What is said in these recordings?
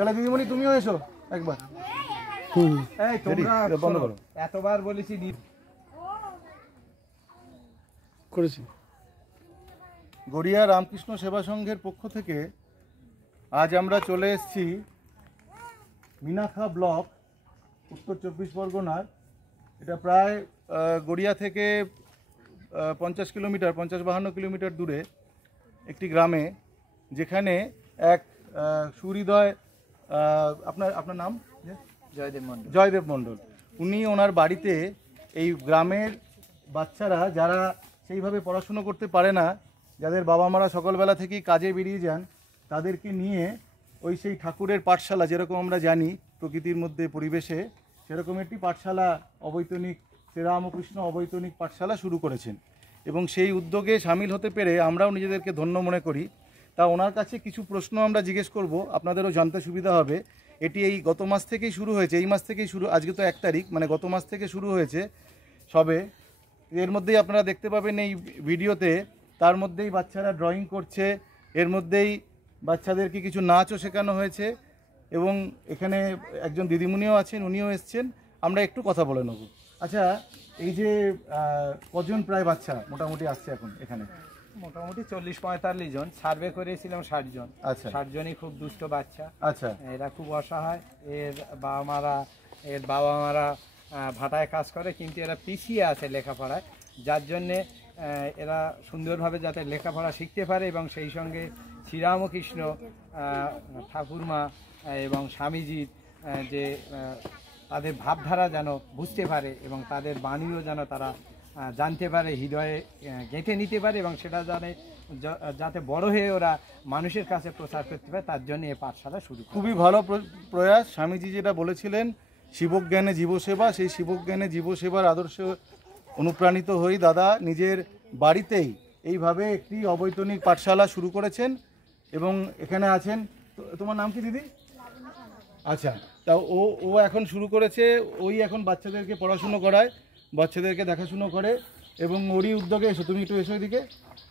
তাহলে দিদিমণি তুমিও এসো একবার। এই তোমরা বন্ধ করো, এতবার বলেছি করেছি। গড়িয়া রামকৃষ্ণ সেবা সংঘের পক্ষ থেকে আজ আমরা চলে এসেছি মিনাখা ব্লক, উত্তর 24 পরগনার। এটা প্রায় গড়িয়া থেকে 50-52 কিলোমিটার দূরে একটি গ্রামে, যেখানে এক সুহৃদয়, আপনার নাম জয়দেব মণ্ডল, উনি ওনার বাড়িতে এই গ্রামের বাচ্চারা যারা সেইভাবে পড়াশুনো করতে পারে না, যাদের বাবা মারা সকালবেলা থেকেই কাজে বেরিয়ে যান, তাদেরকে নিয়ে ওই সেই ঠাকুরের পাঠশালা, যেরকম আমরা জানি প্রকৃতির মধ্যে পরিবেশে, সেরকম একটি পাঠশালা, অবৈতনিক শ্রীরামকৃষ্ণ অবৈতনিক পাঠশালা শুরু করেছেন। এবং সেই উদ্যোগে সামিল হতে পেরে আমরাও নিজেদেরকে ধন্য মনে করি। তা ওনার কাছে কিছু প্রশ্ন আমরা জিজ্ঞেস করব, আপনাদেরও জানতে সুবিধা হবে। এটি এই গত মাস থেকেই শুরু হয়েছে, এই মাস থেকেই শুরু, আজকে তো 1 তারিখ, মানে গত মাস থেকে শুরু হয়েছে সবে। এর মধ্যেই আপনারা দেখতে পাবেন এই ভিডিওতে, তার মধ্যেই বাচ্চারা ড্রয়িং করছে, এর মধ্যেই বাচ্চাদেরকে কিছু নাচও শেখানো হয়েছে। এবং এখানে একজন দিদিমণিও আছেন, উনিও এসছেন, আমরা একটু কথা বলে নেব। আচ্ছা, এই যে কজন প্রায় বাচ্চা মোটামুটি আসছে এখন এখানে? মোটামুটি 40-45 জন, সার্ভে করেছিলাম 60 জন। আচ্ছা, 60 জনই খুব দুষ্ট বাচ্চা। আচ্ছা, এরা খুব অসহায়। এর বাবা মারা ভাটায় কাজ করে, কিন্তু এরা পিছিয়ে আছে লেখাপড়ায়, যার জন্যে এরা সুন্দরভাবে যাতে লেখাপড়া শিখতে পারে এবং সেই সঙ্গে শ্রীরামকৃষ্ণ ঠাকুরমা এবং স্বামীজির যে তাদের ভাবধারা যেন বুঝতে পারে এবং তাদের বাণীও যেন তারা জানতে পারে, হৃদয়ে গেঁথে নিতে পারে, এবং সেটা যাতে বড় হয়ে ওরা মানুষের কাছে প্রচার করতে পারে, তার জন্য এই পাঠশালা শুরু। খুবই ভালো প্রয়াস। স্বামীজি যেটা বলেছিলেন, শিবজ্ঞানে জীবসেবা, সেই শিবজ্ঞানে জীবসেবার আদর্শে অনুপ্রাণিত হয়ে দাদা নিজের বাড়িতেই এইভাবে একটি অবৈতনিক পাঠশালা শুরু করেছেন। এবং এখানে আছেন, তোমার নাম কি দিদি? আচ্ছা, তা ও এখন শুরু করেছে, ওই এখন বাচ্চাদেরকে পড়াশুনো করায়, বাচ্চাদেরকে দেখাশুনো করে, এবং ওরই উদ্যোগে এসো, তুমি একটু এসো এদিকে,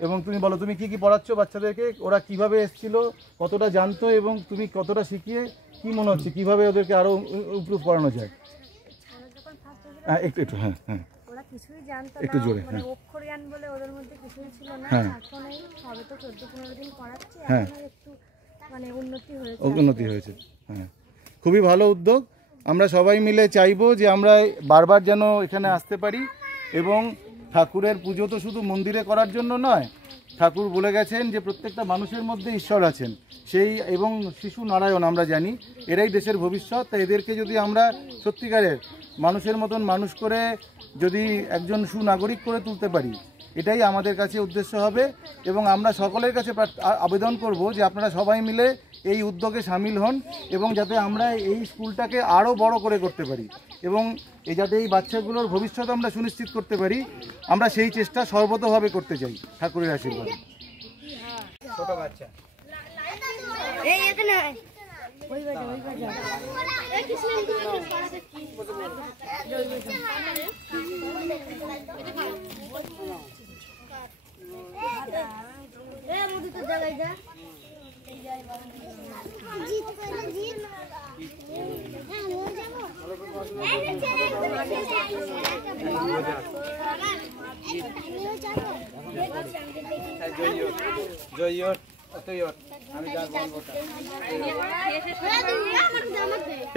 এবং তুমি বলো তুমি কি কি পড়াচ্ছ বাচ্চাদেরকে, ওরা কিভাবে এসেছিল, কতটা জানতো, এবং তুমি কতটা শিখিয়ে কি মনে হচ্ছে কিভাবে ওদেরকে আরো ইমপ্রুভ করানো যায়? হ্যাঁ, একটু একটু, হ্যাঁ হ্যাঁ, ওরা কিছুই জানতো না, একটু জোরে, মানে অক্ষর জ্ঞান বলে ওদের মধ্যে কিছুই ছিল না। এখন এই সবে তো 14-15 দিন করাচ্ছি, এখন একটু মানে উন্নতি হয়েছে। হ্যাঁ, খুবই ভালো উদ্যোগ। আমরা সবাই মিলে চাইবো যে আমরা বারবার যেন এখানে আসতে পারি, এবং ঠাকুরের পুজো তো শুধু মন্দিরে করার জন্য নয়, ঠাকুর বলে গেছেন যে প্রত্যেকটা মানুষের মধ্যে ঈশ্বর আছেন, সেই এবং শিশু নারায়ণ আমরা জানি, এরাই দেশের ভবিষ্যৎ। তাই এদেরকে যদি আমরা সত্যিকারের মানুষের মতন মানুষ করে যদি একজন সুনাগরিক করে তুলতে পারি, এটাই আমাদের কাছে উদ্দেশ্য হবে। এবং আমরা সকলের কাছে আবেদন করব যে আপনারা সবাই মিলে এই উদ্যোগে সামিল হন, এবং যাতে আমরা এই স্কুলটাকে আরও বড় করে করতে পারি, এবং যাতে এই বাচ্চাগুলোর ভবিষ্যৎ আমরা সুনিশ্চিত করতে পারি, আমরা সেই চেষ্টা সর্বতভাবে করতে চাই ঠাকুরের আশীর্বাদ। ছোট বাচ্চা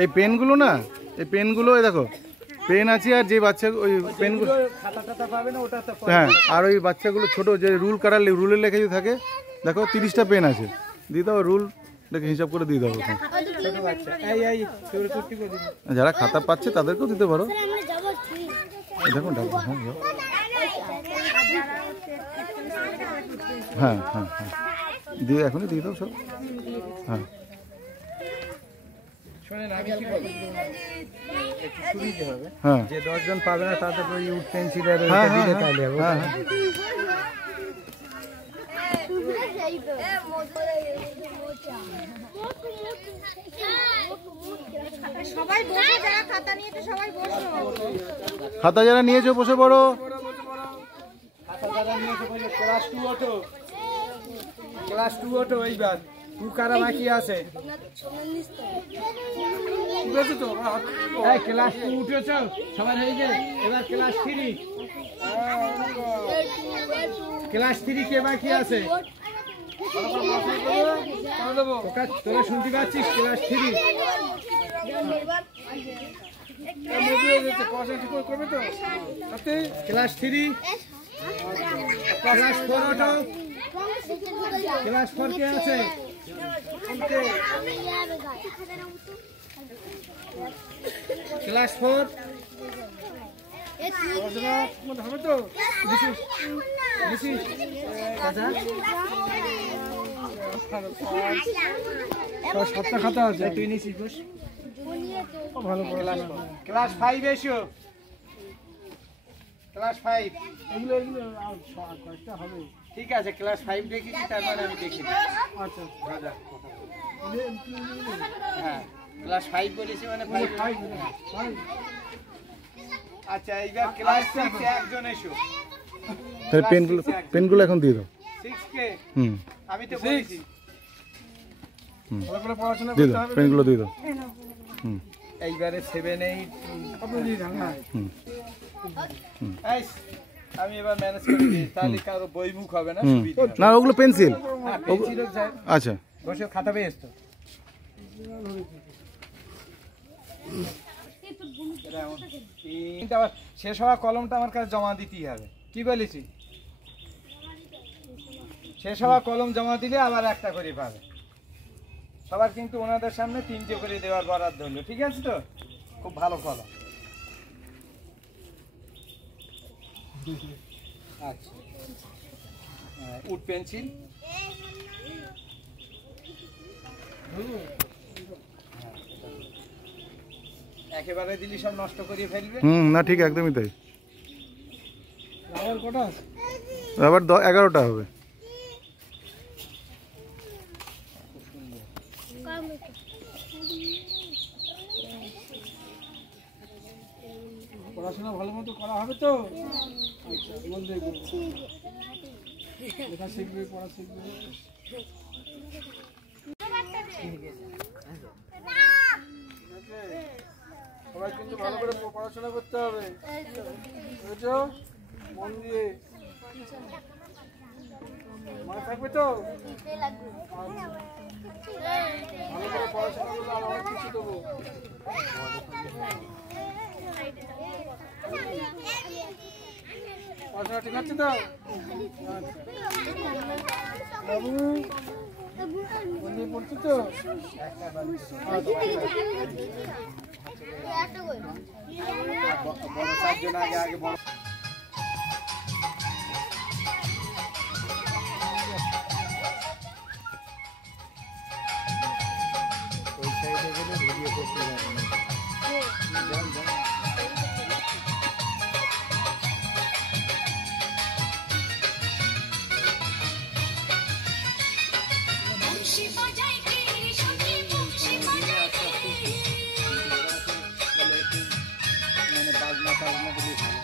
এই পেনগুলো না, এই পেনগুলো দেখো, পেন আছে, আর যে বাচ্চা ওই পেনগুলো হ্যাঁ, আর ওই বাচ্চাগুলো ছোট যে রুল কাটার রুলের লেখা যদি থাকে, দেখো 30টা পেন আছে, দিয়ে দাও রুল দেখে হিসাব করে দিয়ে দাও। যারা খাতা পাচ্ছে তাদেরকেও দিতে পারো। দেখুন হ্যাঁ হ্যাঁ হ্যাঁ, দিয়ে এখনই দিয়ে দাও সব। হ্যাঁ, হ্যাঁ, যে 10 জন পাবে না তাদের ওই উড পেন্সিল আর হ্যাঁ দিলে তাহলে হবে। হ্যাঁ হ্যাঁ, সবাই বসে, যারা খাতা নিয়েছে সবাই বসো। খাতা যারা নিয়েছো বসে পড়ো। খাতা যারা নিয়েছে বসে, ক্লাস 2 ওঠো, ক্লাস 2 ওঠো এইবার। কারা বাকি আছে? ক্লাস 2 উঠেছ সবার হয়ে যায়, এবার ক্লাস 3। ক্লাস 3 কে বাকি আছে? তোরা শুনতে পাচ্ছিস? ক্লাস 3 ক্লাস 3 ক্লাস 4 ওঠো। ক্লাস 4 কে আছে? ক্লাস 4 হবে তো? সপ্তাহ খাতা আছে, তুই নিছিস বস। ভালো ক্লাস 5 এসো। ক্লাস 5 এগুলো হবে। ঠিক আছে, ক্লাস 5 দেখেছি, তার মানে আমি দেখিনি। আচ্ছা হ্যাঁ, ক্লাস 5 বলেছি মানে 5। আচ্ছা, এইবার ক্লাস 6 একজন এসো। তাহলে পেনগুলো এখন দিয়ে দাও। 6 কে? আমি তো বলেছি পড়াশোনা দিয়ে করতে দাও, হবে। পেনগুলো দিয়ে দাও। এইবারে 7, 8 আমি এবার ম্যানেজ করে দিই, তাহলে কারো বইমুখ হবে না, সুবিধা হবে। না, ওগুলো পেন্সিল। পেন্সিলও যায়। আচ্ছা, বসে খাতা পেয়েছ তো? আবার শেষ হওয়া কলমটা আমার কাছে জমা দিতেই হবে। কি বলেছি? শেষ হওয়া কলম জমা দিলে আবার একটা করে পাবে। সবার কিন্তু ওনাদের সামনে 3টে করে দেওয়ার বরাদ্দ হলো, ঠিক আছে তো? খুব ভালো কলম। আচ্ছা, উড পেন্সিল। একেবারে দিলি সব নষ্ট করে ফেলবে। না ঠিক, একদমই তাই। রাবার কটা আছে? আবার 11টা হবে। পড়াশোনা ভালো মতো করা হবে তো? আচ্ছা, মন দিয়ে লেখা শিখবে, পড়া শিখবে। সবাই কিন্তু ভালো করে পড়াশোনা করতে হবে, বুঝেছো? মন দিয়ে মনে থাকবে তো? ভালো করে পড়াশোনা করলে আর অনেক কিছু দেবো। পড়াশোনা ঠিক আছে তো? বাবু মন দিয়ে পড়ছি তো? বড় 7 জন আগে বড়। ওই সাইডে গেলে ভিডিও করতে পারবে না। মানে বাজনা টাজনা গুলি ভালো।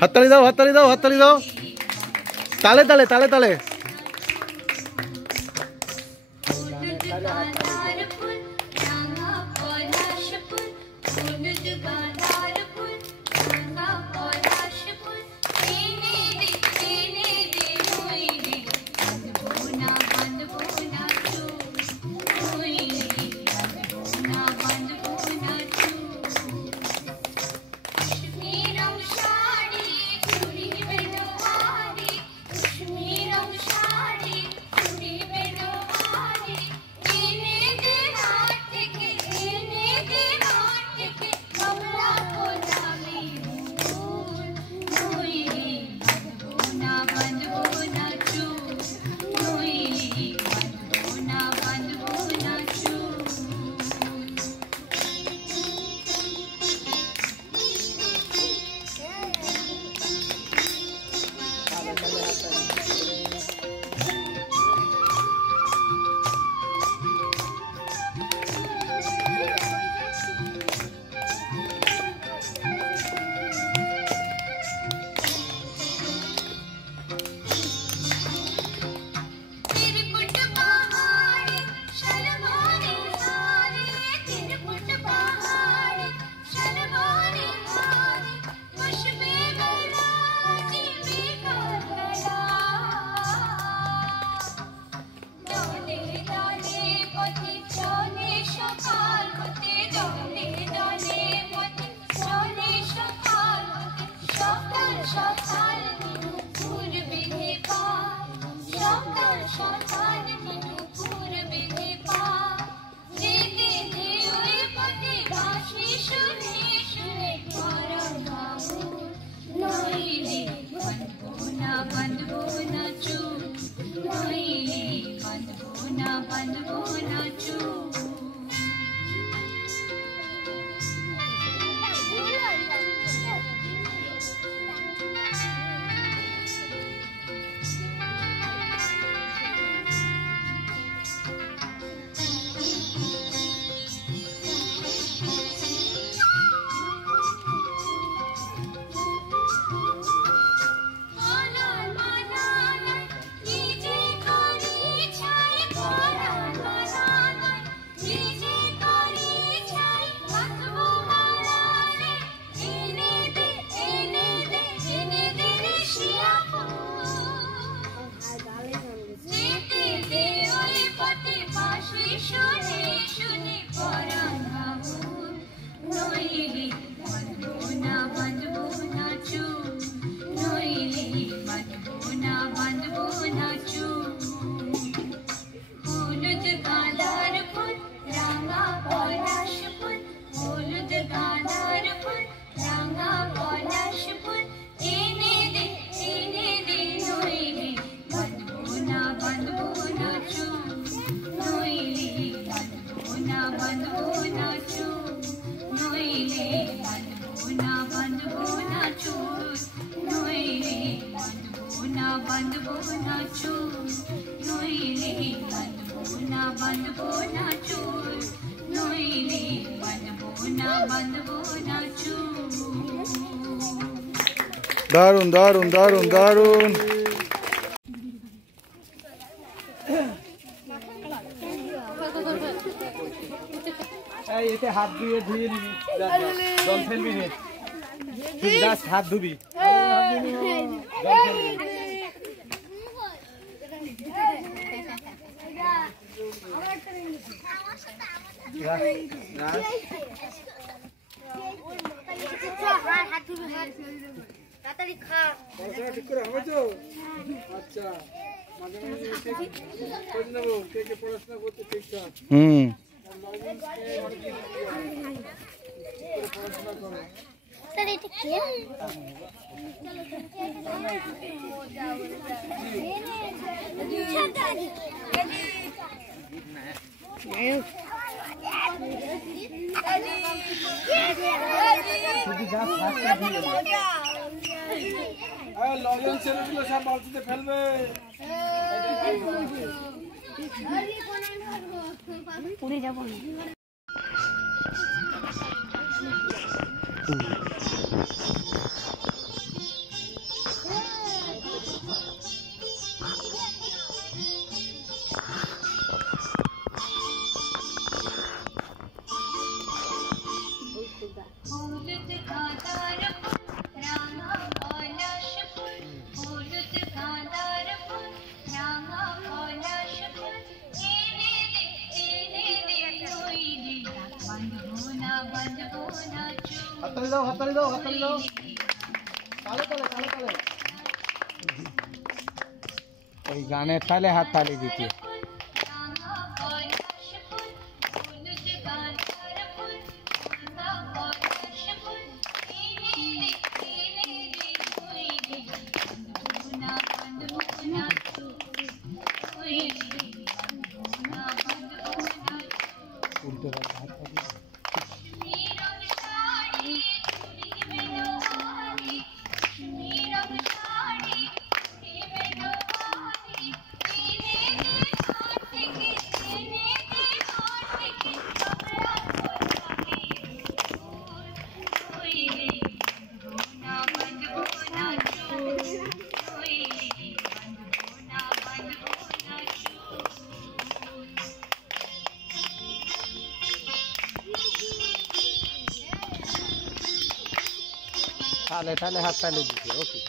হাততালি দাও, হাততালি দাও, হাততালি দাও, তালে তালে তালে তালে। দারুণ দারুণ দারুণ দারুণ। এতে হাত ধুয়ে নিবি, জল ফেলবি নে, জাস্ট হাত ধুবি, জল ফেলবি। লবণ ছেলেগুলো সব বালতিতে ফেলবে। পুড়ে যাবো। হাততালি দাও, হাততালি দাও, হাততালি দাও। তালে তালে তালে তালে। ওই গানের তালে হাত তালি দিতে। উল্টো হাত তালি। তালে তালে হাত তালি দিতে। ওকে।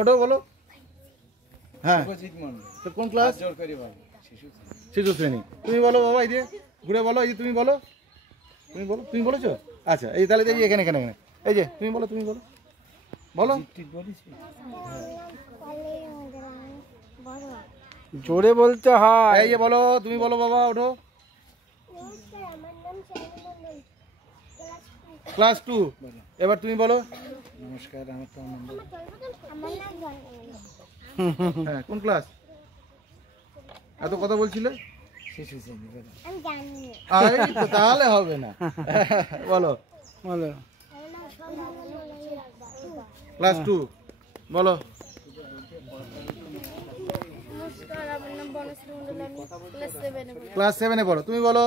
ওটা বলো। হ্যাঁ, শুভজিৎ মন্ডল। তো কোন ক্লাস? জোর করে বলো। শিশু শ্রেণী। তুমি বলো বাবা, এই যে ঘুরে বলো, এই যে তুমি বলো, তুমি বলো, তুমি বলেছো? আচ্ছা, এই তাহলে এই যে এখানে এখানে এখানে এই যে তুমি বলো, তুমি বলো, বলো। জোরে বলতে হয়। এই যে বলো, তুমি বলো বাবা, ওঠো। ক্লাস 2। এবার তুমি বলো। নমস্কার, আমার তো আনন্দ। হ্যাঁ, কোন ক্লাস? এত কথা বলছিলে? শিশু শ্রেণী। এই তো, তাহলে হবে না। বলো বলো। ক্লাস 2 বলো। নমস্কার, আমার নাম বনশ্রী মণ্ডল, আমি ক্লাস 7 এ পড়ি। ক্লাস 7 এ পড়ো। তুমি বলো।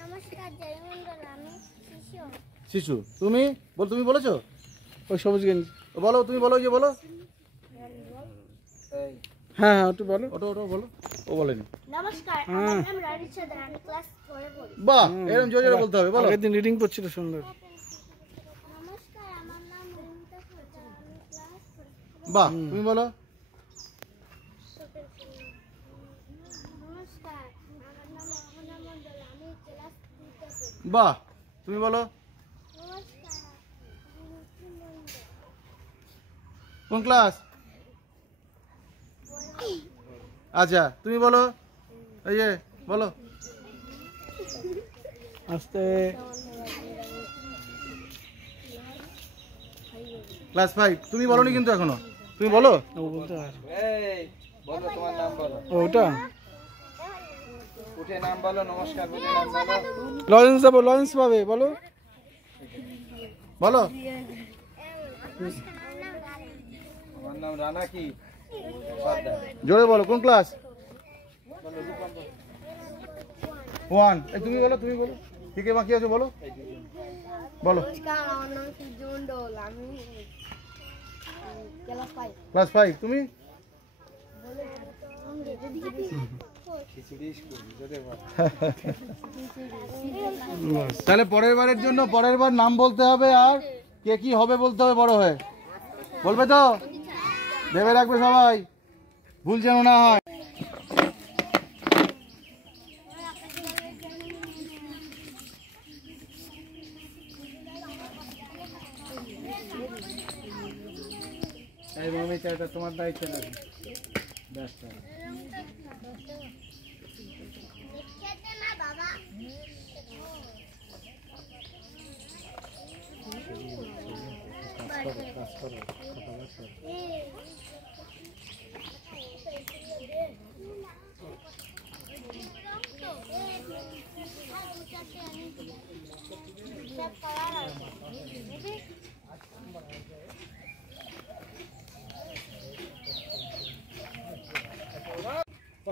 নমস্কার, জয় মণ্ডল, আমি শিশু। শিশু। তুমি বল, তুমি বলেছো? ওই সবুজ গেঞ্জি। বলো, তুমি বলো, এই যে বলো। হ্যাঁ হ্যাঁ একটু বলো। ওটো ওটো বলো, ও বলেনি। নমস্কার, আমার নাম রানিশা দাস, আমি ক্লাস 4 এ পড়ি। বাহ, এরকম জোরে জোরে বলতে হবে, বলো। আগের দিন রিডিং করছিল সুন্দর। নমস্কার, আমার নাম মমিতা সরকার, আমি ক্লাস 4 এ পড়ি। বাহ, তুমি বলো। নমস্কার, আমার নাম অহনা মণ্ডল, আমি ক্লাস 3 তে পড়ি। বাহ, তুমি বলো। নমস্কার, আমি লক্ষ্মী মণ্ডল। কোন ক্লাস? আচ্ছা, তুমি বলো। এই যে বলো। আস্তে। ক্লাস 5, তুমি বলোনি কিন্তু এখনো, তুমি বলো। ও বলতে পারবে। এই বলো, তোমার নাম বলো। ওটা উঠে নাম বলো, নমস্কার বলে নাম বলো। লরেন্স যাবো, লরেন্স পাবে, বলো। বলো। তোমার নাম রানা কি? সর্দার। জোরে বলো, কোন ক্লাস? 1। তুমি বলো, তুমি বলো। কে কে বাকি আছে বলো, বলো। নমস্কার, আমার নাম সূর্য মণ্ডল, আমি ক্লাস 5। ক্লাস 5, তুমি? খিচুড়ি স্কুল, জোরে বল। তাহলে পরের বারের জন্য পরের বার নাম বলতে হবে, আর কে কি হবে বলতে হবে বড় হয়ে। বলবে তো? ভেবে রাখবে সবাই, ভুল যেন না হয়। এই মমিতা, এটা তোমার দায়িত্ব নাকি? ব্যস্ত।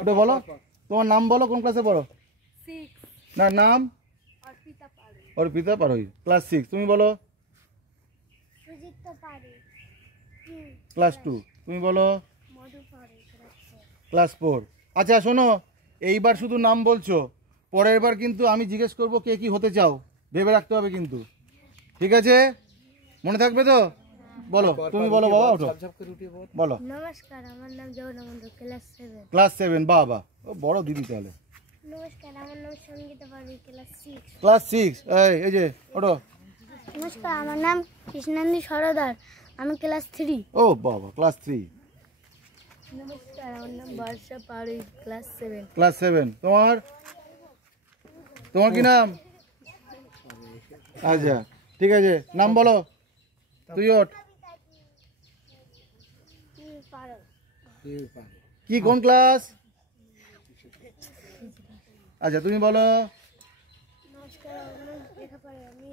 ওটা বলো, তোমার নাম বলো, কোন ক্লাসে পড়ো? 6 না, নাম? অর্পিতা পাড়ি। অর্পিতা পারোই, ক্লাস 6। তুমি বলো। সুজিত পাড়ি। ক্লাস 2। তুমি বলো। মধু পাড়ি, ক্লাস 4। আচ্ছা শোনো, এইবার শুধু নাম বলছো, পরের বার কিন্তু আমি জিজ্ঞেস করবো কে কি হতে চাও, ভেবে রাখতে হবে কিন্তু, ঠিক আছে? মনে থাকবে তো? বলো, তুমি বলো বাবা, ওঠো বলো। নমস্কার, আমার নাম যমুনা মণ্ডল, ক্লাস 7। ক্লাস 7, বাবা, ও বড় দিদি তাহলে। নমস্কার, আমার নাম সঙ্গীতা পাড়ি, ক্লাস 6। ক্লাস 6, এই যে ওঠো। নমস্কার, আমার নাম কৃষ্ণান্দি সরদার, আমি ক্লাস 3। ও বাবা, ক্লাস 3। নমস্কার, আমার নাম বর্ষা পাড়ি, ক্লাস 7। ক্লাস 7। তোমার কি নাম? আচ্ছা, ঠিক আছে, নাম বলো। তুই ওঠ। কি, কোন ক্লাস? আচ্ছা, তুমি বলো। নমস্কার, আমার নাম রেখা পাড়ি, আমি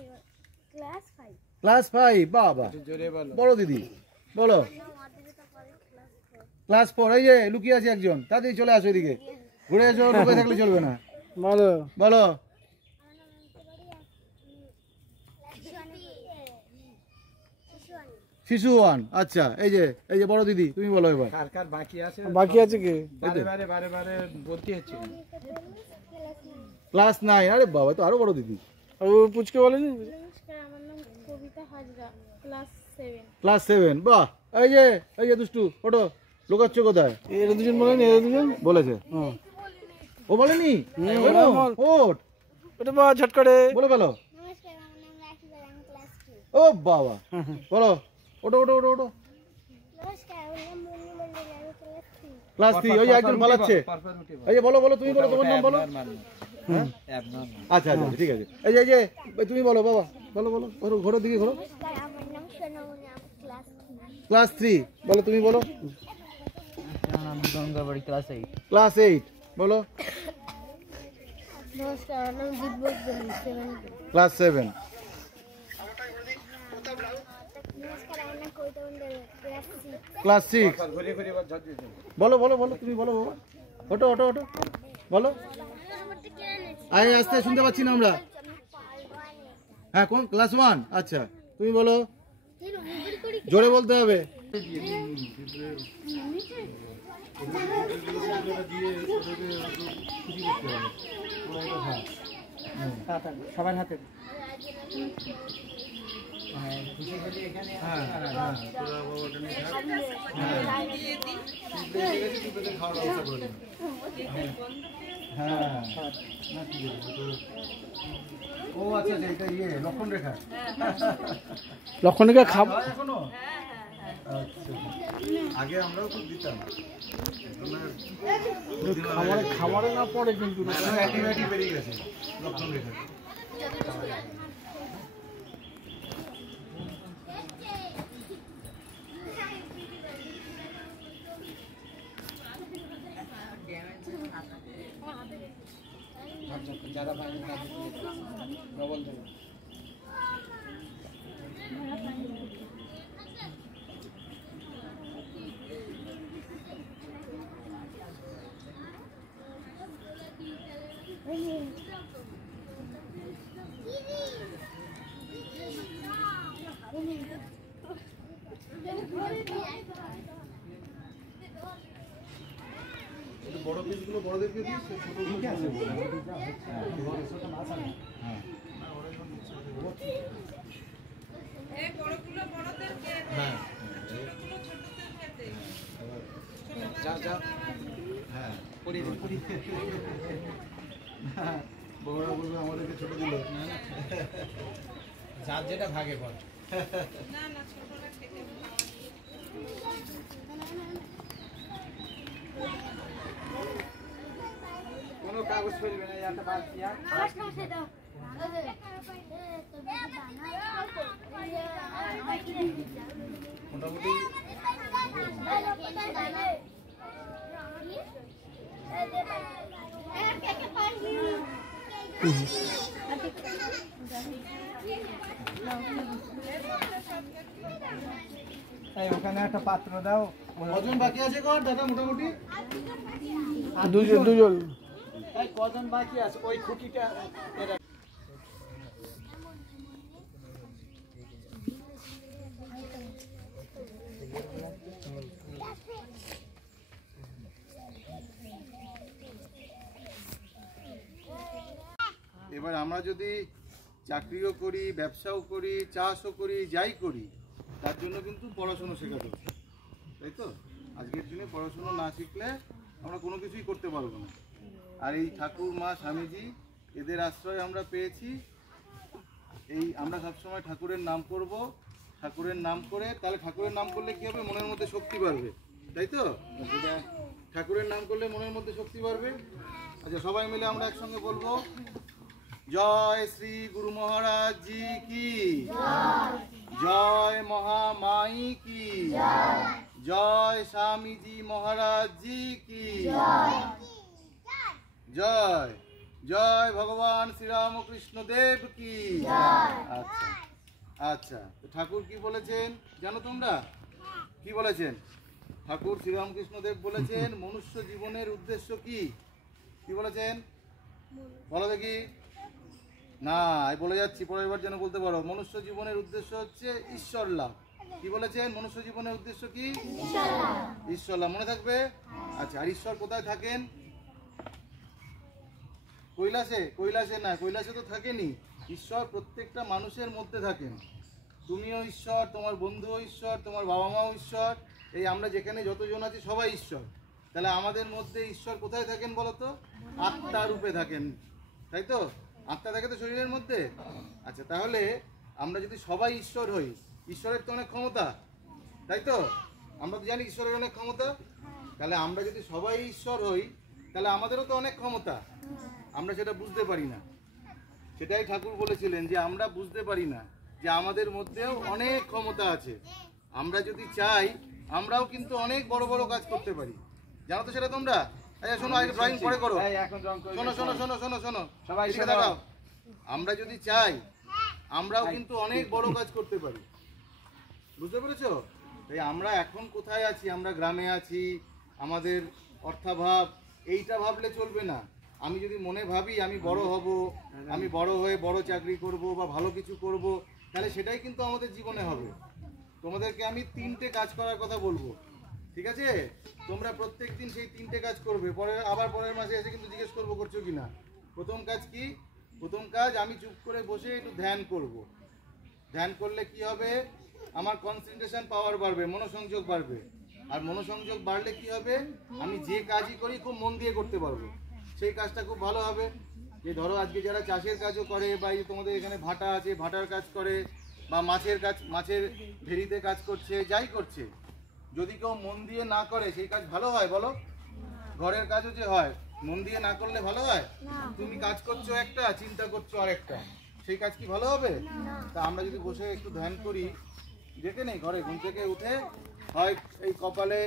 ক্লাস 5। ক্লাস 5, বাবা, জোরে বলো। বড় দিদি, বলো। ক্লাস 4। এই যে লুকিয়ে আছে একজন, তাড়াতাড়ি চলে আসো এদিকে, ঘুরে এসো, লুকিয়ে থাকলে চলবে না। বলো। বলো। শিশু 1। আচ্ছা, এই যে বড় দিদি, তুমি বলো এবার। কার কার বাকি আছে? বাকি আছে কি? বারে বারে বলতে হচ্ছে। ক্লাস 9। আরে বাবা, তো আরো বড় দিদি। ও পুচকে বলেনি? নমস্কার, আমার নাম কবিতা হাজরা, ক্লাস 7। ক্লাস 7, বাহ। এই যে দুষ্টু, ওঠো, লুকাচ্ছ কোথায়? এরা দুজন বলেনি? এরা দুজন বলেছে। হ্যাঁ। ও বলেনি? ওঠ, ওটা বা ঝট করে বলে ফেলো। নমস্কার, আমার নাম রাখিবা, আমি ক্লাস 2। ও বাবা, বলো। ওঠো। নমস্কার, আমার নাম মন্ডল মণ্ডল, আমি ক্লাস 3। ক্লাস 3। ওই যে একজন পালাচ্ছে। এই যে বলো, তুমি বলো, তোমার নাম বলো। হ্যাঁ? আচ্ছা, ঠিক আছে। এই যে তুমি বলো বাবা, বলো, ঘোরো দিকে ঘোরো। নমস্কার, আমার নাম সোনামণি, আমি ক্লাস 3। ক্লাস 3, বলো, তুমি বলো। গঙ্গাবাড়ি, ক্লাস 8। ক্লাস 8, বলো। নমস্কার, আমার নাম জিতবক জলি, 7। ক্লাস 7। নমস্কার, আমার নাম কবিতা মণ্ডল, ক্লাস 6। ক্লাস 6, ঘুরে এবার ঝড় দিয়েছে। বলো, তুমি বলো বাবা। ওঠো, বলো। আরে আস্তে, শুনতে পাচ্ছি না আমরা। হ্যাঁ, কোন ক্লাস 1? আচ্ছা, তুমি বলো, জোরে বলতে হবে। সবার হাতে খুশি হলে এখানে ও আচ্ছা আচ্ছা, এটা ইয়ে লক্ষণ রেখা। লক্ষণ রেখা খাবার এখনো আচ্ছা, আগে আমরাও খুব দিতাম, খাবারে না পড়ে কিন্তু অ্যান্টিবায়োটিক বেরিয়ে গেছে লক্ষণ রেখা। যারা পায়নি তাদের ডবল দেবে। বড় পিসগুলো বড়দেরকে দিই, ঠিক আছে। হ্যাঁ যা যা হ্যাঁ, পরি বড়রা বলবে আমাদেরকে ছোট দিল। যার যেটা ভাগে পড়ে। কোনো কাগজ ফেলবে না, একটা বাদ দিয়া মোটামুটি ওখানে একটা পাত্র দাও। কজন বাকি আছে কর দাদা? মোটামুটি দুজন কজন বাকি আছে? ওই খুঁটিটা এবার আমরা যদি চাকরিও করি, ব্যবসাও করি, চাষও করি, যাই করি, তার জন্য কিন্তু পড়াশুনো শেখাতে হবে, তাই তো? আজকের দিনে পড়াশুনো না শিখলে আমরা কোনো কিছুই করতে পারবো না। আর এই ঠাকুর মা স্বামীজি এদের আশ্রয় আমরা পেয়েছি। এই আমরা সবসময় ঠাকুরের নাম করব, ঠাকুরের নাম করে, তাহলে ঠাকুরের নাম করলে কী হবে? মনের মধ্যে শক্তি বাড়বে, তাই তো? ঠাকুরের নাম করলে মনের মধ্যে শক্তি বাড়বে। আচ্ছা, সবাই মিলে আমরা একসঙ্গে বলবো, জয় শ্রী গুরু মহারাজ জি কি, জয় মহামাই কি, জয় স্বামীজি মহারাজ জি কি, জয় জয় ভগবান শ্রীরামকৃষ্ণ দেব কি। আচ্ছা আচ্ছা, তো ঠাকুর কি বলেছেন জানো তোমরা? কি বলেছেন? ঠাকুর শ্রীরামকৃষ্ণ দেব বলেছেন মনুষ্য জীবনের উদ্দেশ্য কি? কি বলেছেন বলো দেখি? না, আমি বলে যাচ্ছি, পরের বার যেন বলতে পারো। মনুষ্য জীবনের উদ্দেশ্য হচ্ছে ঈশ্বর লাভ। কি বলেছেন? মনুষ্য জীবনের উদ্দেশ্য কি? ঈশ্বর লাভ। মনে থাকবে? আচ্ছা, আর ঈশ্বর কোথায় থাকেন? কৈলাসে? কৈলাসে না, কৈলাসে তো থাকেনি। ঈশ্বর প্রত্যেকটা মানুষের মধ্যে থাকেন। তুমিও ঈশ্বর, তোমার বন্ধুও ঈশ্বর, তোমার বাবা মাও ঈশ্বর, এই আমরা যেখানে যতজন আছি সবাই ঈশ্বর। তাহলে আমাদের মধ্যে ঈশ্বর কোথায় থাকেন বলো তো? আত্মা রূপে থাকেন, তাই তো? আত্মা থাকে তো শরীরের মধ্যে। আচ্ছা, তাহলে আমরা যদি সবাই ঈশ্বর হই, ঈশ্বরের তো অনেক ক্ষমতা, তাই তো? আমরা তো জানি ঈশ্বরের অনেক ক্ষমতা। তাহলে আমরা যদি সবাই ঈশ্বর হই, তাহলে আমাদেরও তো অনেক ক্ষমতা, আমরা সেটা বুঝতে পারি না। সেটাই ঠাকুর বলেছিলেন যে আমরা বুঝতে পারি না যে আমাদের মধ্যেও অনেক ক্ষমতা আছে। আমরা যদি চাই, আমরাও কিন্তু অনেক বড় বড় কাজ করতে পারি, জানো তো সেটা তোমরা? আচ্ছা শোনো, আগে ড্রয়িং পরে করো। শোনো শোনো শোনো শোনো শোনো, সবাই দেখাও। আমরা যদি চাই, আমরাও কিন্তু অনেক বড় কাজ করতে পারি, বুঝতে পেরেছো? তাই আমরা এখন কোথায় আছি? আমরা গ্রামে আছি, আমাদের অর্থাভাব, এইটা ভাবলে চলবে না। আমি যদি মনে ভাবি আমি বড় হব, আমি বড় হয়ে বড় চাকরি করব বা ভালো কিছু করব, তাহলে সেটাই কিন্তু আমাদের জীবনে হবে। তোমাদেরকে আমি 3টে কাজ করার কথা বলবো। ঠিক আছে? তোমরা প্রত্যেকদিন সেই 3টে কাজ করবে, পরে আবার পরের মাসে এসে কিন্তু জিজ্ঞেস করবো করছো কিনা। প্রথম কাজ কি? প্রথম কাজ আমি চুপ করে বসে একটু ধ্যান করব। ধ্যান করলে কি হবে? আমার কনসেন্ট্রেশন পাওয়ার বাড়বে, মনোসংযোগ বাড়বে। আর মনোসংযোগ বাড়লে কি হবে? আমি যে কাজই করি খুব মন দিয়ে করতে পারবো, সেই কাজটা খুব ভালো হবে। যে ধরো আজকে যারা চাষের কাজও করে, বা এই তোমাদের এখানে ভাটা আছে, ভাটার কাজ করে, বা মাছের কাজ, মাছের ভেরিতে কাজ করছে, যাই করছে, যদি কেউ মন দিয়ে না করে সেই কাজ ভালো হয় বলো? ঘরের কাজও যে হয়, মন দিয়ে না করলে ভালো হয়? তুমি কাজ করছো একটা, চিন্তা করছো আরেকটা, সেই কাজ কি ভালো হবে? তা আমরা যদি বসে একটু ধ্যান করি, দেখে নেই ঘরে ঘুম থেকে উঠে হয় এই কপালে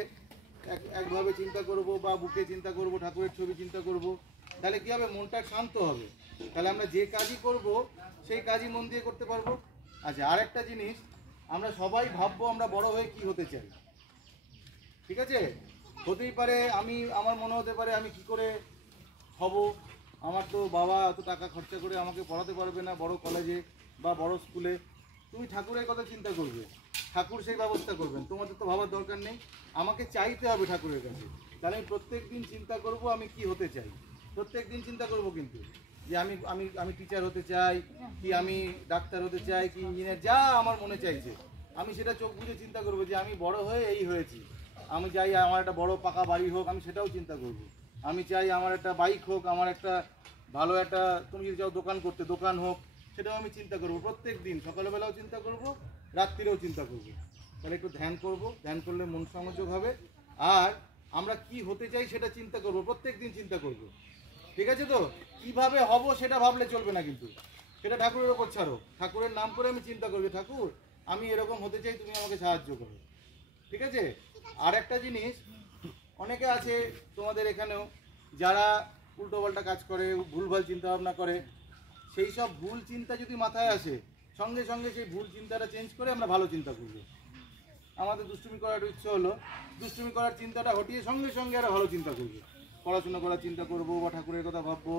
একভাবে চিন্তা করব, বা বুকে চিন্তা করব, ঠাকুরের ছবি চিন্তা করব, তাহলে কি হবে? মনটা শান্ত হবে। তাহলে আমরা যে কাজই করব সেই কাজই মন দিয়ে করতে পারবো। আচ্ছা, আরেকটা জিনিস, আমরা সবাই ভাববো আমরা বড় হয়ে কি হতে চাই। ঠিক আছে? হতেই পারে আমার মনে হতে পারে আমি কি করে হব, আমার তো বাবা এত টাকা খরচা করে আমাকে পড়াতে পারবে না বড় কলেজে বা বড় স্কুলে। তুমি ঠাকুরের কথা চিন্তা করবে, ঠাকুর সেই ব্যবস্থা করবেন, তোমাদের তো ভাবার দরকার নেই। আমাকে চাইতে হবে ঠাকুরের কাছে। তাহলে আমি প্রত্যেক দিন চিন্তা করব আমি কি হতে চাই, প্রত্যেক দিন চিন্তা করব, কিন্তু যে আমি আমি আমি টিচার হতে চাই, কি আমি ডাক্তার হতে চাই, কি ইঞ্জিনিয়ার, যা আমার মনে চাইছে আমি সেটা চোখ বুঝে চিন্তা করবো যে আমি বড় হয়ে এই হয়েছি। আমি চাই আমার একটা বড় পাকা বাড়ি হোক, আমি সেটাও চিন্তা করব। আমি চাই আমার একটা বাইক হোক, আমার একটা ভালো একটা, তুমি যদি চাও দোকান করতে, দোকান হোক, সেটাও আমি চিন্তা করব। প্রত্যেক দিন সকালবেলাও চিন্তা করব, রাত্রিরেও চিন্তা করব। তাহলে একটু ধ্যান করব, ধ্যান করলে মন সংযোগ হবে। আর আমরা কি হতে চাই সেটা চিন্তা করব, প্রত্যেক দিন চিন্তা করব। ঠিক আছে? তো কিভাবে হব সেটা ভাবলে চলবে না, কিন্তু সেটা ঠাকুরের ওপর ছাড়ো। ঠাকুরের নাম করে আমি চিন্তা করবো, ঠাকুর আমি এরকম হতে চাই, তুমি আমাকে সাহায্য করো। ঠিক আছে? আর একটা জিনিস, অনেকে আছে তোমাদের এখানেও যারা উল্টোপাল্টা কাজ করে, ভুলভাল চিন্তা ভাবনা করে, সেই সব ভুল চিন্তা যদি মাথায় আসে, সঙ্গে সঙ্গে সেই ভুল চিন্তাটা চেঞ্জ করে আমরা ভালো চিন্তা করবো। আমাদের দুষ্টুমি করার ইচ্ছে হলো, দুষ্টুমি করার চিন্তাটা হটিয়ে সঙ্গে সঙ্গে আরো ভালো চিন্তা করবো, পড়াশোনা করার চিন্তা করব, বা ঠাকুরের কথা ভাববো,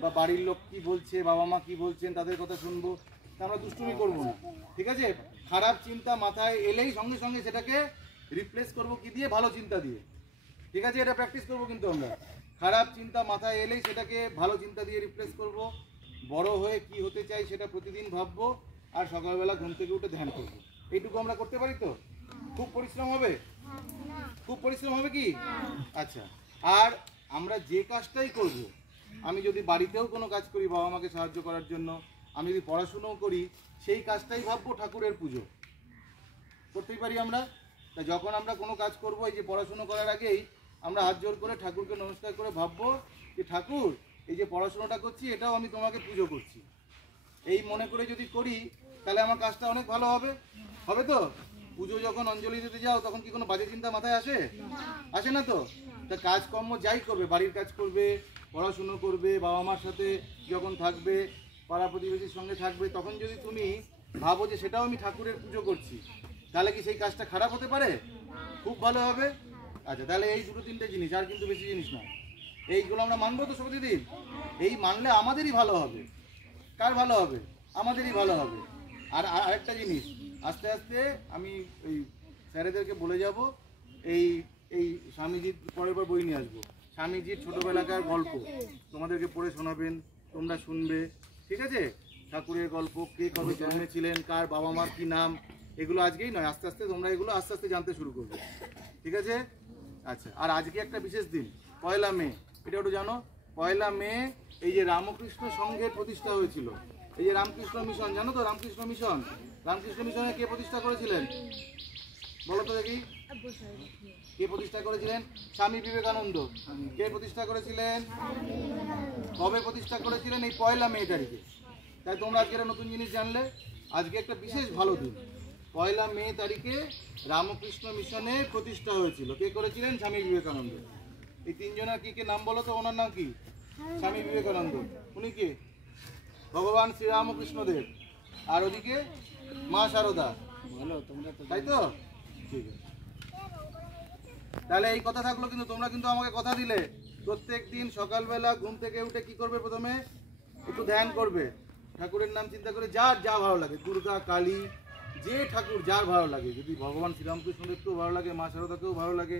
বা বাড়ির লোক কি বলছে, বাবা মা কি বলছেন তাদের কথা শুনবো। তা আমরা দুষ্টুমি করবো না। ঠিক আছে? খারাপ চিন্তা মাথায় এলেই সঙ্গে সঙ্গে সেটাকে রিপ্লেস করব কি দিয়ে? ভালো চিন্তা দিয়ে। ঠিক আছে? এটা প্র্যাকটিস করবো কিন্তু আমরা। খারাপ চিন্তা মাথায় এলেই সেটাকে ভালো চিন্তা দিয়ে রিপ্লেস করব। বড় হয়ে কি হতে চাই সেটা প্রতিদিন ভাববো, আর সকালবেলা ঘুম থেকে উঠে ধ্যান করবো। এইটুকু আমরা করতে পারি তো? খুব পরিশ্রম হবে? খুব পরিশ্রম হবে কি? আচ্ছা, আর আমরা যে কাজটাই করব, আমি যদি বাড়িতেও কোনো কাজ করি বাবা মাকে সাহায্য করার জন্য, আমি যদি পড়াশুনোও করি, সেই কাজটাই ভাববো ঠাকুরের পুজো। করতেই পারি আমরা। তা যখন আমরা কোনো কাজ করবো, এই যে পড়াশুনো করার আগেই আমরা হাত জোর করে ঠাকুরকে নমস্কার করে ভাববো যে ঠাকুর এই যে পড়াশোনাটা করছি এটাও আমি তোমাকে পুজো করছি। এই মনে করে যদি করি তাহলে আমার কাজটা অনেক ভালো হবে। হবে তো? পুজো যখন অঞ্জলি দিতে যাও তখন কি কোনো বাজে চিন্তা মাথায় আসে? আসে না তো? তা কাজকর্ম যাই করবে, বাড়ির কাজ করবে, পড়াশুনো করবে, বাবা মার সাথে যখন থাকবে, পাড়া প্রতিবেশীর সঙ্গে থাকবে, তখন যদি তুমি ভাবো যে সেটাও আমি ঠাকুরের পুজো করছি, তাহলে কি সেই কাজটা খারাপ হতে পারে? খুব ভালো হবে। আচ্ছা, তাহলে এই দুটো তিনটে জিনিস, আর কিন্তু বেশি জিনিস না, এইগুলো আমরা মানবো তো প্রতিদিন। এই মানলে আমাদেরই ভালো হবে। কার ভালো হবে? আমাদেরই ভালো হবে। আর আরেকটা জিনিস, আস্তে আস্তে আমি এই স্যারেদেরকে বলে যাব, এই এই স্বামীজির পরের পর বই নিয়ে আসবো, স্বামীজির ছোটোবেলাকার গল্প তোমাদেরকে পড়ে শোনাবেন, তোমরা শুনবে। ঠিক আছে? ঠাকুরের গল্প, কে কবে জন্মেছিলেন, কার বাবা মার কি নাম, এগুলো আজকেই নয়, আস্তে আস্তে তোমরা এগুলো আস্তে আস্তে জানতে শুরু করবে। ঠিক আছে? আচ্ছা, আর আজকে একটা বিশেষ দিন, 1 মে, এটা একটু জানো? 1 মে এই যে রামকৃষ্ণ সংঘের প্রতিষ্ঠা হয়েছিল, এই যে রামকৃষ্ণ মিশন, জানো তো? রামকৃষ্ণ মিশন, রামকৃষ্ণ মিশনে কে প্রতিষ্ঠা করেছিলেন বলো তো দেখি? কে প্রতিষ্ঠা করেছিলেন? স্বামী বিবেকানন্দ। কে প্রতিষ্ঠা করেছিলেন? কবে প্রতিষ্ঠা করেছিলেন? এই 1 মে তারিখে। তাই তোমরা আজকে একটা নতুন জিনিস জানলে। আজকে একটা বিশেষ ভালো দিন, 1 মে তারিখে রামকৃষ্ণ মিশনের প্রতিষ্ঠা হয়েছিল। কে করেছিলেন? স্বামী বিবেকানন্দ। এই তিনজনের কি কে নাম বলো তো? ওনার নাম কি? স্বামী বিবেকানন্দ। উনি কে? ভগবান শ্রীরামকৃষ্ণদেব। আর ওদিকে মা শারদা। তাই তো? ঠিক আছে, তাহলে এই কথা থাকলো। কিন্তু তোমরা কিন্তু আমাকে কথা দিলে প্রত্যেক দিন সকালবেলা ঘুম থেকে উঠে কি করবে? প্রথমে একটু ধ্যান করবে, ঠাকুরের নাম চিন্তা করে, যার যা ভালো লাগে, দুর্গা, কালী, যে ঠাকুর যার ভালো লাগে, যদি ভগবান শ্রীরামকৃষ্ণদেবকেও ভালো লাগে, মা শারদাকেও ভালো লাগে,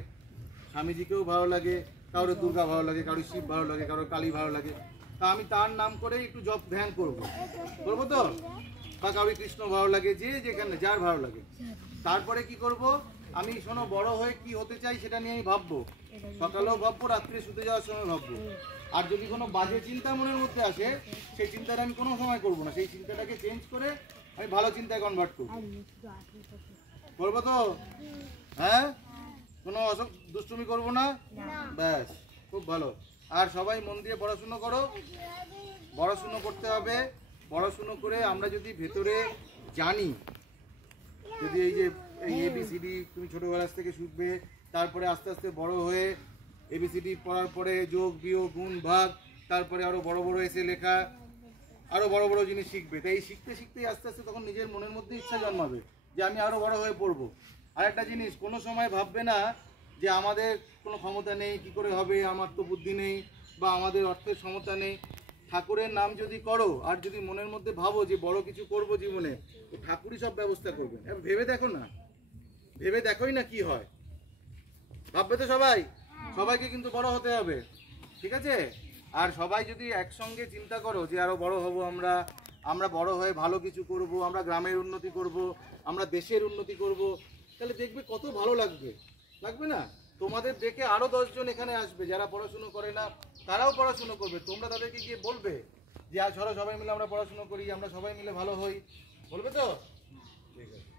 স্বামীজিকেও ভালো লাগে, কারোর দুর্গা ভালো লাগে, কারোর শিব ভালো লাগে, কারোর কালী ভালো লাগে, তা আমি তার নাম করে একটু জপ ধ্যান করবো তো, বা কারোর কৃষ্ণ ভালো লাগে, যে যেখানে যার ভালো লাগে। তারপরে কি করব, আমি শোনো বড় হয়ে কি হতে চাই সেটা নিয়ে আমি ভাববো, সকালেও ভাববো, রাত্রে শুতে যাওয়ার সময় ভাববো। আর যদি কোনো বাজে চিন্তা মনের মধ্যে আসে, সেই চিন্তাটা আমি কোনো সময় করবো না, সেই চিন্তাটাকে চেঞ্জ করে আমি ভালো চিন্তায় কনভার্ট করবো। করবো তো? হ্যাঁ, কোনো দুষ্টুমি করবো না, ব্যাস, খুব ভালো। আর সবাই মন দিয়ে পড়াশুনো করো, পড়াশুনো করতে হবে। পড়াশুনো করে আমরা যদি ভেতরে জানি, যদি এই যে এই এবিসিডি তুমি ছোটবেলা থেকে শিখবে, তারপরে আস্তে আস্তে বড় হয়ে এবিসিডি পড়ার পরে যোগ বিয়োগ গুণ ভাগ, তারপরে আরো বড় বড় এসে লেখা, আরো বড় বড় জিনিস শিখবে। তাই এই শিখতে শিখতেই আস্তে আস্তে তখন নিজের মনের মধ্যে ইচ্ছা জন্মাবে যে আমি আরো বড় হয়ে পড়বো। আর একটা জিনিস, কোনো সময় ভাববে না যে আমাদের কোনো ক্ষমতা নেই, কি করে হবে, আমার তো বুদ্ধি নেই, বা আমাদের অর্থের ক্ষমতা নেই। ঠাকুরের নাম যদি করো আর যদি মনের মধ্যে ভাবো যে বড় কিছু করব জীবনে, তো ঠাকুরই সব ব্যবস্থা করবেন। ভেবে দেখো না, ভেবে দেখোই না কি হয়। ভাববে তো সবাই, সবাইকে কিন্তু বড় হতে হবে, ঠিক আছে? আর সবাই যদি একসঙ্গে চিন্তা করো যে আরো বড় হব, আমরা বড় হয়ে ভালো কিছু করব, আমরা গ্রামের উন্নতি করব, আমরা দেশের উন্নতি করব, তাহলে দেখবে কত ভালো লাগবে, লাগবে না? তোমাদের দেখে আরো 10 জন এখানে আসবে যারা পড়াশুনো করে না, তারাও পড়াশুনো করবে। তোমরা তাদেরকে গিয়ে বলবে যে আজ চলো সবাই মিলে আমরা পড়াশুনো করি, আমরা সবাই মিলে ভালো হই, বলবে তো? ঠিক আছে।